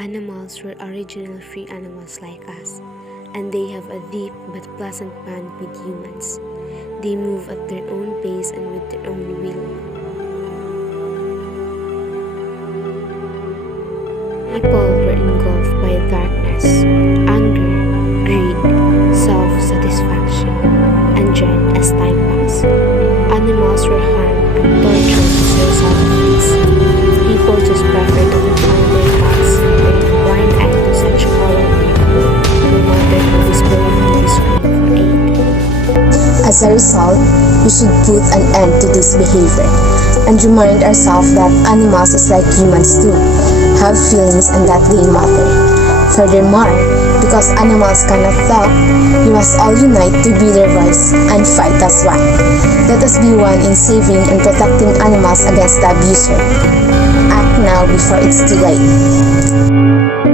Animals were original free animals like us, and they have a deep but pleasant bond with humans. They move at their own pace and with their own will. People were engulfed by darkness, anger, greed, self-satisfaction, and dread as time passed. Animals were harmed and tortured as a result of this. People just preferred to confine their thoughts and turn a blind eye to such cowardly, no matter how desperately they scream for aid. As a result, we should put an end to this behavior and remind ourselves that animals is like humans too, have feelings and that they matter. Furthermore, because animals cannot talk, we must all unite to be their voice and fight as one. Let us be one in saving and protecting animals against the abuser. Act now before it's too late.